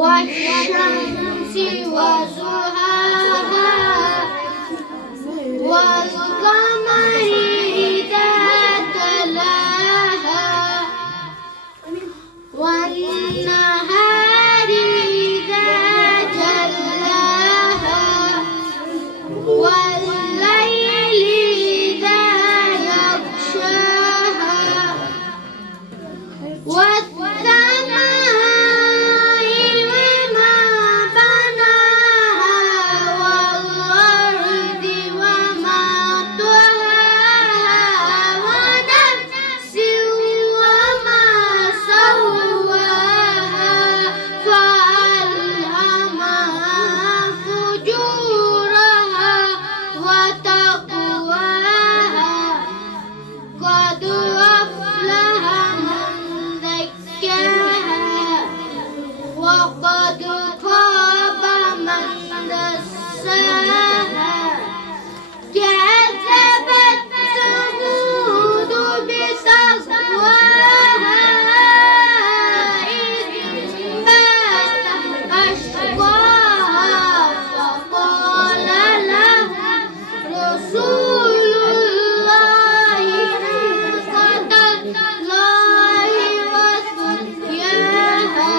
والشمس وضحاها والقمر إذا تلاها والنهار إذا جلاها والليل إذا يغشاها والسماء وما بناها والأرض وما طحاها ونفس وما سواها فألهمها فجورها وتقواها قد أفلح من زكاها وقد خاب من دساها كذبت ثمود بتقواها إذ انبعث أشقاها فقال لهم رسول الله ناقة الله وسقياها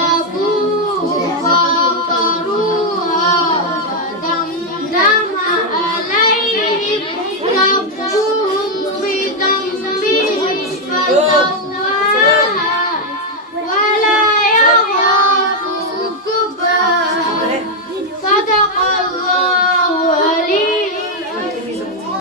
فكذبوه فعقروها فدمدم عليهم ربهم بذنبهم فسواها